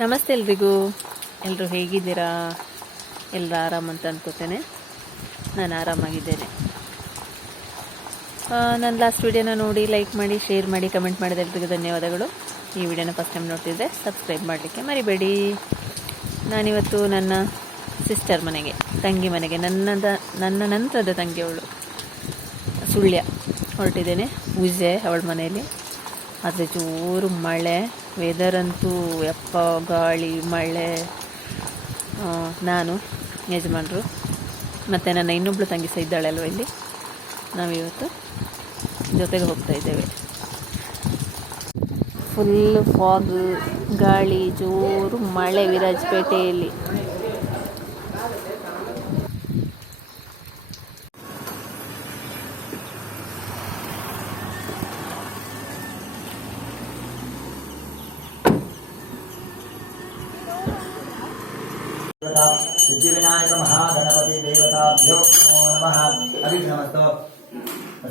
ನಮಸ್ತೆ ಎಲ್ರಿಗೂ. ಎಲ್ಲರೂ ಹೇಗಿದ್ದೀರಾ? ಎಲ್ಲರೂ ಆರಾಮಂತ ಅನ್ಕೋತೇನೆ. ನಾನು ಆರಾಮಾಗಿದ್ದೇನೆ. ನನ್ನ ಲಾಸ್ಟ್ ವಿಡಿಯೋನ ನೋಡಿ ಲೈಕ್ ಮಾಡಿ, ಶೇರ್ ಮಾಡಿ, ಕಮೆಂಟ್ ಮಾಡಿದ ಎಲ್ರಿಗೂ ಧನ್ಯವಾದಗಳು. ಈ ವಿಡಿಯೋನ ಫಸ್ಟ್ ಟೈಮ್ ನೋಡ್ತಿದ್ದೆ ಸಬ್ಸ್ಕ್ರೈಬ್ ಮಾಡಲಿಕ್ಕೆ ಮರಿಬೇಡಿ. ನಾನಿವತ್ತು ನನ್ನ ಸಿಸ್ಟರ್ ಮನೆಗೆ, ತಂಗಿ ಮನೆಗೆ, ನನ್ನ ನಂತರದ ತಂಗಿಯವಳು ಸುಳ್ಯ ಹೊರಟಿದ್ದೇನೆ. ಪೂಜೆ ಅವಳ ಮನೆಯಲ್ಲಿ. ಆದರೆ ಜೋರು ಮಳೆ, ವೆದರ್ ಅಂತೂ ಯಪ್ಪ, ಗಾಳಿ ಮಳೆ. ನಾನು ಯಜಮಾನರು ಮತ್ತು ನನ್ನ ಇನ್ನೊಬ್ಳು ತಂಗಿ ಸಹ ಇದ್ದಾಳೆ ಅಲ್ವ ಇಲ್ಲಿ. ನಾವಿವತ್ತು ಜೊತೆಗೆ ಹೋಗ್ತಾ ಇದ್ದೇವೆ. ಫುಲ್ ಫಾಗ್, ಗಾಳಿ, ಜೋರು ಮಳೆ ವಿರಾಜಪೇಟೆಯಲ್ಲಿ. सिद्धिविनायक महागणपति देवताभ्यो नमो नमः. अभिनमस्तो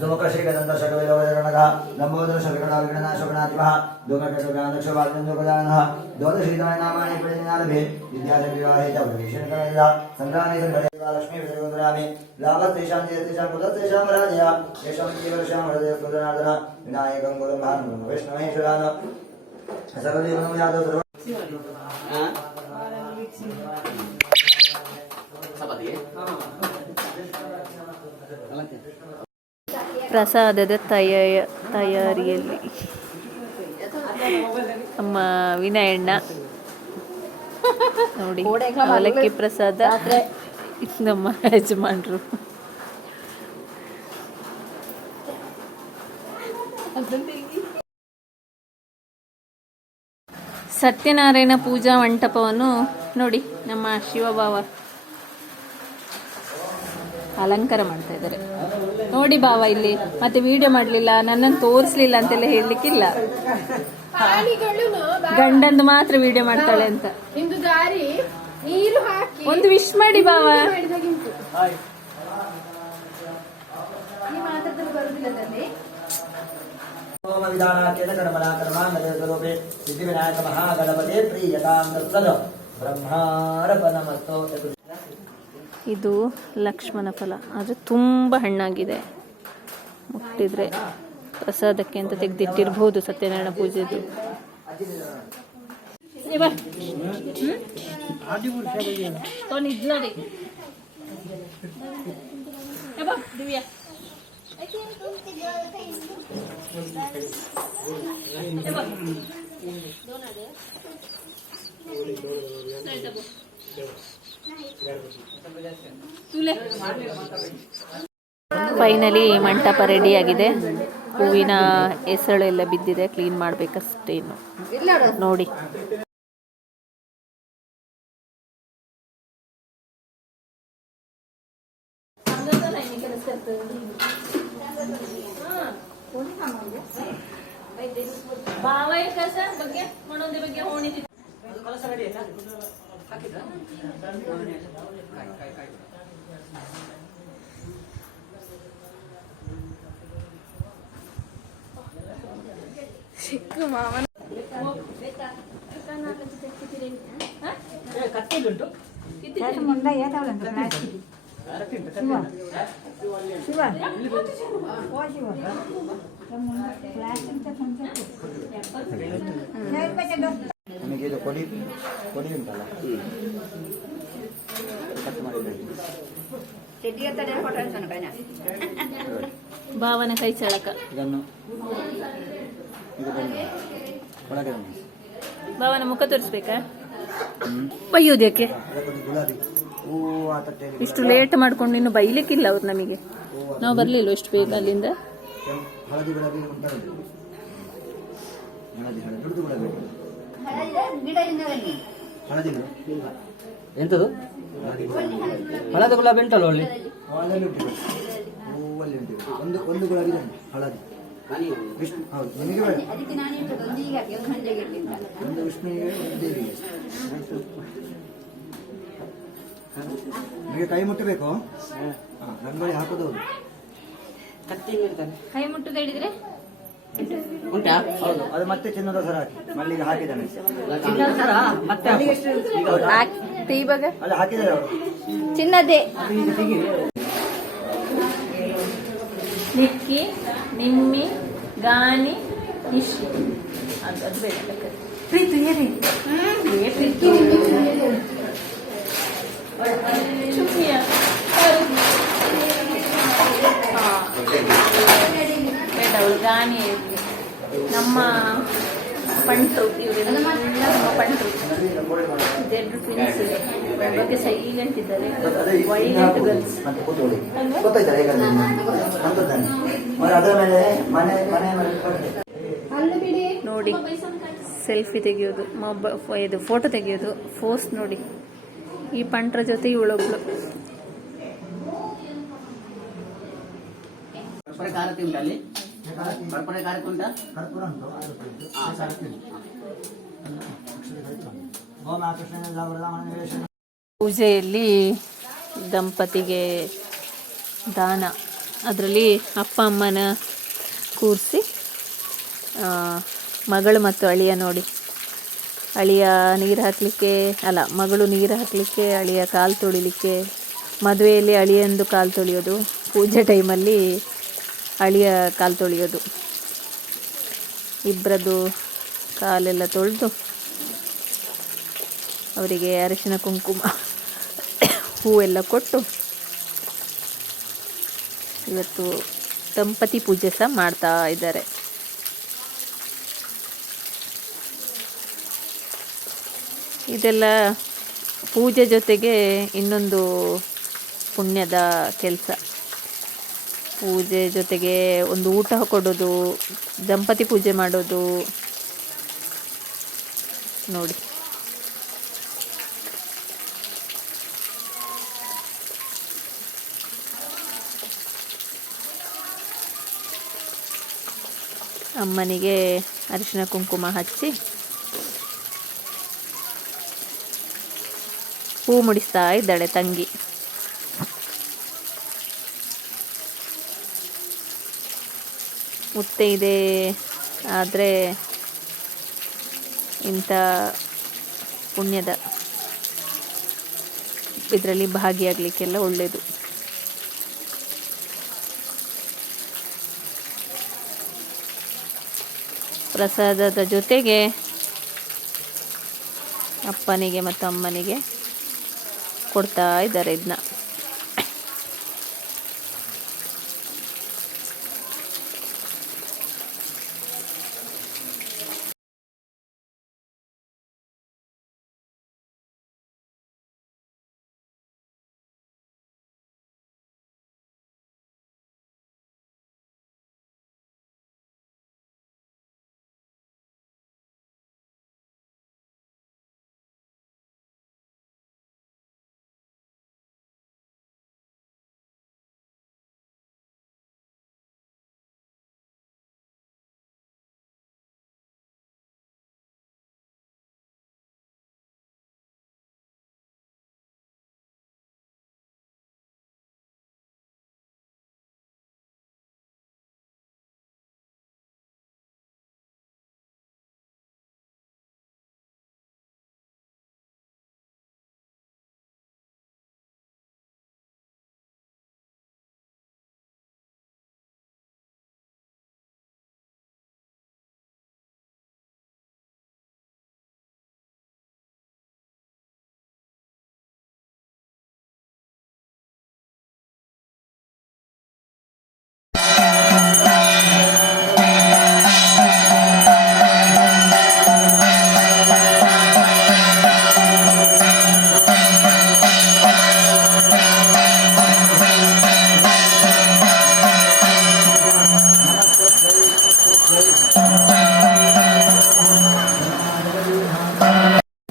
सुमुखश्रीगदन्तशकविलोकजगणः लम्बोदरशविगणाविगणनाशगणाधिपः धूमकेतुगानक्षवादिनन्दोपदानः द्वादशीतानि नामानि प्रतिदिनालभे विद्यालयविवाहे च प्रवेशनकरः सङ्ग्रामे लक्ष्मी विजयगुन्दरामि लाभस्तेषां जयतेषां कुतस्तेषां राजया येषां जीवर्षां हृदय कुलनादन विनायकं कुलभानं वैष्णवेश्वरान् सर्वदेवं यादव ಪ್ರಸಾದದ ತಯಾರಿಯಲ್ಲಿ ನಮ್ಮ ವಿನಯಣ್ಣ ನೋಡಿ, ಅವಲಕ್ಕಿ ಪ್ರಸಾದ ನಮ್ಮ ಯಜಮಾನರು. ಸತ್ಯನಾರಾಯಣ ಪೂಜಾ ಮಂಟಪವನ್ನು ನೋಡಿ, ನಮ್ಮ ಶಿವಭಾವ ಅಲಂಕಾರ ಮಾಡ್ತಾ ಇದ್ದಾರೆ ನೋಡಿ. ಭಾವ ಇಲ್ಲಿ ಮತ್ತೆ ವಿಡಿಯೋ ಮಾಡಲಿಲ್ಲ, ನನ್ನನ್ನು ತೋರಿಸ್ಲಿಲ್ಲ ಅಂತೆಲ್ಲ ಹೇಳಲಿಕ್ಕಿಲ್ಲ. ಗಂಡಂದು ಮಾತ್ರ ವಿಡಿಯೋ ಮಾಡ್ತಾಳೆ ಅಂತ ಒಂದು ವಿಶ್ ಮಾಡಿ ಭಾವ. ಸಿದ್ಧಿವಿನಾಯಕ ಮಹಾಗಣಪತಿ ಪ್ರಿಯತಾಂ ಬ್ರಹ್ಮಾರ್ಪಣಮಸ್ತು. ಇದು ಲಕ್ಷ್ಮಣ ಫಲ, ಆದರೆ ತುಂಬ ಹಣ್ಣಾಗಿದೆ. ಮುಟ್ಟಿದ್ರೆ ಪ್ರಸಾದಕ್ಕೆ ಅಂತ ತೆಗೆದಿಟ್ಟಿರ್ಬೋದು ಸತ್ಯನಾರಾಯಣ ಪೂಜೆದು. ಫೈನಲಿ ಮಂಟಪ ರೆಡಿಯಾಗಿದೆ. ಹೂವಿನ ಹೆಸಳು ಎಲ್ಲ ಬಿದ್ದಿದೆ, ಕ್ಲೀನ್ ಮಾಡಬೇಕಷ್ಟೇನು ನೋಡಿ. ಭಾವನ ಕೈ ಚಳಕ. ಭಾವನ ಮುಖ ತೋರಿಸ್ಬೇಕಾ? ಬೈಯೋದಕ್ಕೆ ಇಷ್ಟು ಲೇಟ್ ಮಾಡ್ಕೊಂಡು ಇನ್ನು ಬೈಲಿಕ್ಕಿಲ್ಲ ಅವ್ರು ನಮಗೆ. ನಾವು ಬರ್ಲಿಲ್ಲ ಇಷ್ಟು ಬೇಗ ಅಲ್ಲಿಂದ. ಎಂತದು ಹಳದಿ ಗುಲಾಬಿ ಉಂಟಲ್ಲ ಒಳ್ಳೆ ಒಂದು ಗುಲಾಬಿ ಹಳದಿ. ಹೌದು, ನಿಮಗೆ ಒಂದು ವಿಷ್ಣುವಿಗೆ ದೇವಿಗೆ. ನಿಮಗೆ ಕೈ ಮುಟ್ಟಬೇಕು. ರಂಗೋಲಿ ಹಾಕೋದು ಕೈ ಮುಟ್ಟುದು ಹೇಳಿದ್ರೆ ಉಂಟಾ? ಹೌದು, ಅದು ಮತ್ತೆ ಚಿನ್ನದ ಸರ ಹಾಕಿ ಮಲ್ಲಿಗೆ ಹಾಕಿದ್ದಾನೆ. ಚಿನ್ನದ ಸರ ಮತ್ತೆ ಮಲ್ಲಿಗೆ ಎಷ್ಟು? ಈಗ ಹೌದು. ಇವಾಗ ಅಲ್ಲಿ ಹಾಕಿದ್ದಾರೆ ಅವರು. ಚಿನ್ನದೇ ಅದು ಈಗ ತೆಗಿ. ನಿಕ್ಕಿ ನಿಮ್ಮಿ ಗಾನಿ ನಿಶಿ ಅದು ಬೇಡ ಪ್ರೀತು ಏರಿ ಪ್ರೀತು ಚುಮ್ಮಿಯ ಬೇಡ ಅವಳು ಗಾನಿ ಇರಲಿ. ನಮ್ಮ ಪಂಟ್ರು ಇವರೆಲ್ಲ ನಮ್ಮ ಪಂಟ್ರು ಇದೆರಡು ಟ್ವಿನ್ಸ್ ಬಗ್ಗೆ ಸೈಲೆಂಟ್ ಇದ್ದಾರೆ, ವೈಲೆಂಟ್ ಗರ್ಲ್ಸ್. ಮತ್ತೆ ಕೂತ್ಕೊಳ್ಳಿ. ಗೊತ್ತಾಯ್ತಾ ಹೇಗಂದ್ರೆ ಅಂತದ್ದಾನೆ. మరి ಅದರ ಮೇಲೆ ಮನೆ ಮನೆ ಮೇಲೆ ಕೊಡ್ತೆ. ನೋಡಿ ಸೆಲ್ಫಿ ತೆಗೆಯೋದು, ಇದು ಫೋಟೋ ತೆಗೆಯೋದು, ಫೋಸ್ ನೋಡಿ. ಈ ಪಂಟ್ರ ಜೊತೆ ಇವಳೊಬ್ಳು. ಕರ್ಪೂರ ಕಾರತಿ ಉಂಟಾ ಅಲ್ಲಿ? ಕರ್ಪೂರ ಕಾರತಿ ಉಂಟಾ? ಕರ್ಪೂರ ಉಂಟು, ಓಂ ಕೃಷ್ಣ ವರದಾನ. ಪೂಜೆಯಲ್ಲಿ ದಂಪತಿಗೆ ದಾನ, ಅದರಲ್ಲಿ ಅಪ್ಪ ಅಮ್ಮನ ಕೂರಿಸಿ ಮಗಳು ಮತ್ತು ಅಳಿಯ ನೋಡಿ. ಅಳಿಯ ನೀರು ಹಾಕಲಿಕ್ಕೆ ಅಲ್ಲ, ಮಗಳು ನೀರು ಹಾಕಲಿಕ್ಕೆ, ಅಳಿಯ ಕಾಲು ತೊಳಿಲಿಕ್ಕೆ. ಮದುವೆಯಲ್ಲಿ ಅಳಿಯಂದು ಕಾಲು ತೊಳೆಯೋದು, ಪೂಜೆ ಟೈಮಲ್ಲಿ ಅಳಿಯ ಕಾಲು ತೊಳೆಯೋದು. ಇಬ್ಬರದ್ದು ಕಾಲೆಲ್ಲ ತೊಳೆದು ಅವರಿಗೆ ಅರಿಶಿನ ಕುಂಕುಮ ಹೂವೆಲ್ಲ ಕೊಟ್ಟು ಇವತ್ತು ದಂಪತಿ ಪೂಜೆ ಸಹ ಮಾಡ್ತಾ ಇದ್ದಾರೆ. ಇದೆಲ್ಲ ಪೂಜೆ ಜೊತೆಗೆ ಇನ್ನೊಂದು ಪುಣ್ಯದ ಕೆಲಸ. ಪೂಜೆ ಜೊತೆಗೆ ಒಂದು ಊಟ ಕೊಡೋದು, ದಂಪತಿ ಪೂಜೆ ಮಾಡೋದು ನೋಡಿ. ಅಮ್ಮನಿಗೆ ಅರಿಶಿನ ಕುಂಕುಮ ಹಚ್ಚಿ ಹೂ ಮುಡಿಸ್ತಾ ಇದ್ದಾಳೆ ತಂಗಿ. ಮುತ್ತೈದೆ ಆದರೆ ಇಂಥ ಪುಣ್ಯದ ಇದರಲ್ಲಿ ಭಾಗಿಯಾಗಲಿಕ್ಕೆಲ್ಲ ಒಳ್ಳೆಯದು. ಪ್ರಸಾದದ ಜೊತೆಗೆ ಅಪ್ಪನಿಗೆ ಮತ್ತು ಅಮ್ಮನಿಗೆ ಕೊಡ್ತಾ ಇದ್ದಾರೆ ಇದನ್ನ.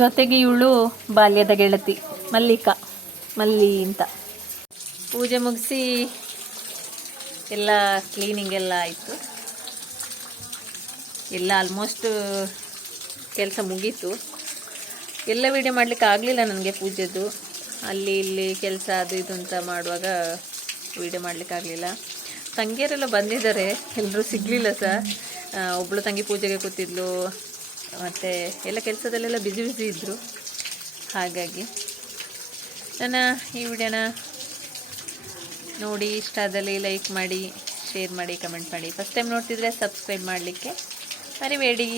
ಜೊತೆಗೆ ಇವಳು ಬಾಲ್ಯದ ಗೆಳತಿ ಮಲ್ಲಿಕಾ, ಮಲ್ಲಿ ಅಂತ. ಪೂಜೆ ಮುಗಿಸಿ ಎಲ್ಲ ಕ್ಲೀನಿಂಗ್ ಎಲ್ಲ ಆಯಿತು, ಎಲ್ಲ ಆಲ್ಮೋಸ್ಟ್ ಕೆಲಸ ಮುಗೀತು. ಎಲ್ಲ ವಿಡಿಯೋ ಮಾಡಲಿಕ್ಕೆ ಆಗಲಿಲ್ಲ ನನಗೆ ಪೂಜೆದು. ಅಲ್ಲಿ ಇಲ್ಲಿ ಕೆಲಸ ಅದು ಇದು ಅಂತ ಮಾಡುವಾಗ ವಿಡಿಯೋ ಮಾಡಲಿಕ್ಕಾಗಲಿಲ್ಲ. ತಂಗಿಯರೆಲ್ಲ ಬಂದಿದ್ದಾರೆ, ಎಲ್ಲರೂ ಸಿಗಲಿಲ್ಲ ಸಹ. ಒಬ್ಬಳು ತಂಗಿ ಪೂಜೆಗೆ ಕೂತಿದ್ಲು, ಮತ್ತು ಎಲ್ಲ ಕೆಲಸದಲ್ಲೆಲ್ಲ ಬ್ಯುಸಿ ಇದ್ದರು. ಹಾಗಾಗಿ ನನ್ನ ಈ ವಿಡಿಯೋನ ನೋಡಿ ಇಷ್ಟ ಆದಲ್ಲಿ ಲೈಕ್ ಮಾಡಿ, ಶೇರ್ ಮಾಡಿ, ಕಮೆಂಟ್ ಮಾಡಿ. ಫಸ್ಟ್ ಟೈಮ್ ನೋಡ್ತಿದ್ರೆ ಸಬ್ಸ್ಕ್ರೈಬ್ ಮಾಡಲಿಕ್ಕೆ ಮರಿಬೇಡಿ.